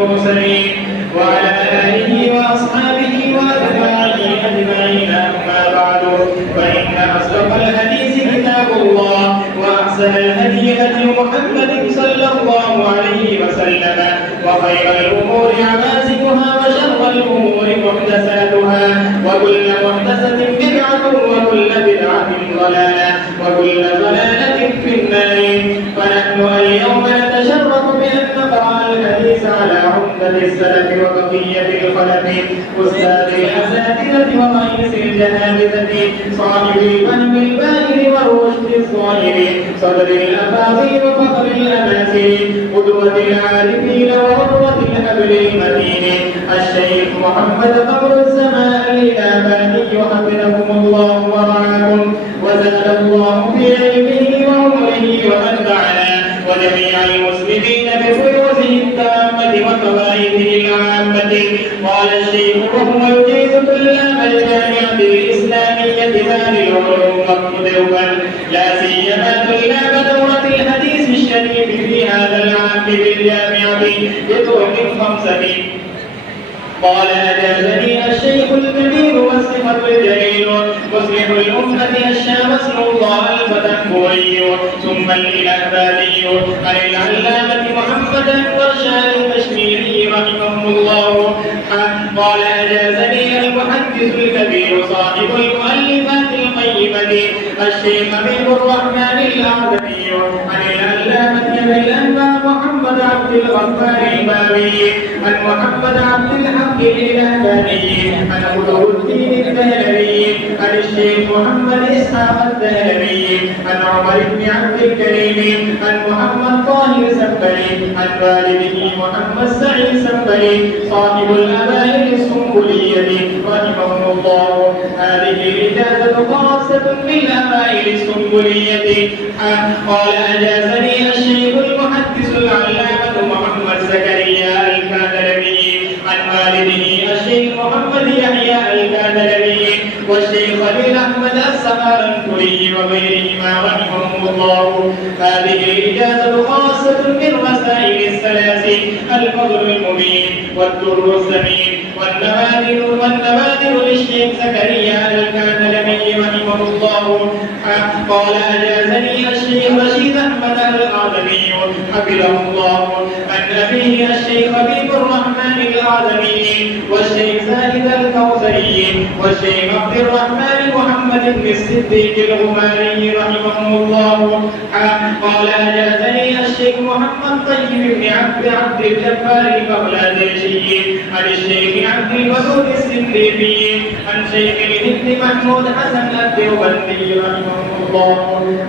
المرسلين وعلى آله وأصحابه وأتباعه أجمعين. أما بعد، فإن أصدق الحديث كتاب الله، وأحسن الهدي هدي محمد صلى الله عليه وسلم، وخير الأمور عوازمها، وشر الأمور محدثاتها، وكل محدثة بدعة، وكل بدعة ضلالة، وكل ضلالة في النار. فنحن اليوم نتشرف بأن نقرأ الحديث على عمدة السلف وبقية الخلف، أستاذ الأساتذة ورئيس الجهابذة، صاحب الفهم الباهر والرشد الظاهر، صدر الأفاضل وفخر الأماثل، قدوة العارفين وغرة الحبل المتين، الشيخ محمد قمر الزمان الإناباني، حفظهم الله ورعاهم، وزاد الله في علمه وعمره ومنفعنا وجميع المسلمين بفيوزه التامة وفوائده العامة. قال الشيخ وهو يجيز طلاب الجامعة الإسلامية دار العلوم والدول، لا سيما طلاب دورة الحديث الشريف في هذا العام بالجامعة بطرق 5. قال: أجازني الشيخ الكبير والصفة الجليل مصلح الأمة الشامس الله الفتنبوري ثم الإلهباني عن العلامة محمد الرشاد التشميري رحمه الله. قال: أجازني المحدث الكبير صاحب المؤلفات القيمة الشيخ حبيب الرحمن الأعظمي عن العلامة أبي الأنباء محمد عبد الغفار البابي عن محمد عبد الحق الإلهباني عن قطب الدين الدهلوي عن الشيخ محمد إسحاق الدهلوي عن عمر بن عبد الكريم عن محمد طاهر سنبلي عن والده محمد سعيد سنبلي صاحب الأبائل السنبلية رحمه الله. هذه الإجازة خاصة بالأبائل السنبلية. قال: أجازني الشيخ المحدث العلامة محمد زكريا الكادلمي عن والده الشيخ محمد يحيى الكادلمي والشيخ خليل أحمد السمارنكري وغيرهما رحمهم الله. هذه الإجازة خاصة بالرسائل الثلاث: الفضل المبين، والدر الثمين، والنوادر للشيخ زكريا الكادلمي رحمه الله. قال: أجازني الشيخ رشيد أحمد الأعظمي حفظه الله عن أبيه الشيخ حبيب الرحمن الأعظمي والشيخ زاهد الكوثري والشيخ عبد الرحمن محمد بن الصديق الغماري رحمهم الله. قال: أجازني الشيخ محمد طيب بن عبد الجبار البغلاديشي عن الشيخ عبد الودود السنديبي عن شيخ الهند محمود حسن الديوبندي رحمه الله.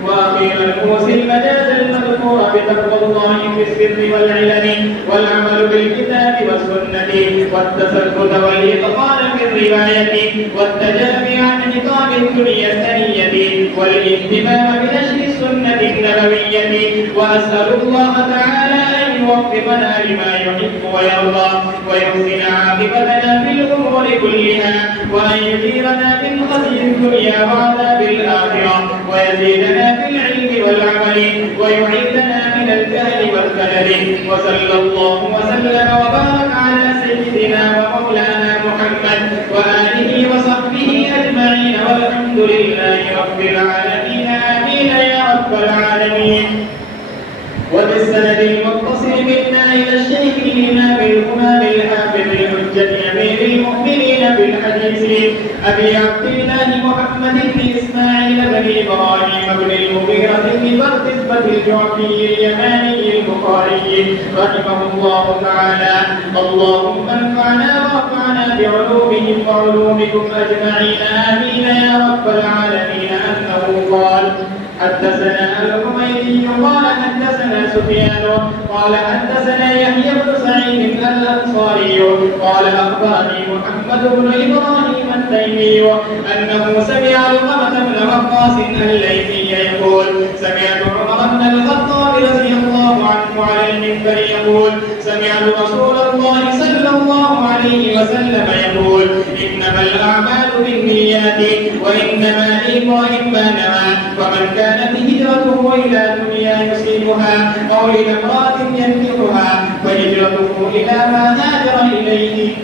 وأخيرا نوصي المجاز المذكور بتقوى الله في السر والعلن والعمل بالكتاب والسنة والتثبت والإتقان في الرواية والتجافي عن حطام الدنيا الثنية والاهتمام بنشر السنة النبوية. وأسأل الله تعالى أن يوفقنا لما يحب ويرضى ويحسن عاقبتنا في الأمور كلها، وأن يجيرنا من خزي الدنيا وعذاب الآخرة، ويزيدنا في العلم والعمل، ويعيذنا من الجهل والخلل. وصلى الله وسلم وبارك على سيدنا ومولانا محمد وآله وصحبه أجمعين، والحمد لله رب العالمين. آمين يا رب العالمين. وبالسند المتصل منا إلى الشيخ الإمام الإمام الحافظ الحجة أمير المؤمنين بالحديث أبي عبد الله محمد بن إسماعيل بن إبراهيم بن المغيرة بن بردزبة الجعفي اليماني البخاري رحمه الله تعالى. اللهم انفعنا وارفعنا بعلومهم وعلومكم أجمعين. آمين يا رب العالمين. أنه قال: حدثنا الحميدي قال: حدثنا سفيان قال: حدثنا يحيى بن سعيد الأنصاري قال: أخبرني محمد بن إبراهيم التيمي أنه سمع علقمة بن وقاص الليثي يقول: سمعت عمر بن الخطاب رضي الله عنه على المنبر يقول: سمعت رسول الله صلى الله عليه وسلم يقول: إنما الأعمال بالنيات وإنما لامرئ ما نوى، ومن كانت هجرته إلى دنيا يصيبها أو إلى امرأة ينكحها فهجرته إلى ما هاجر إليه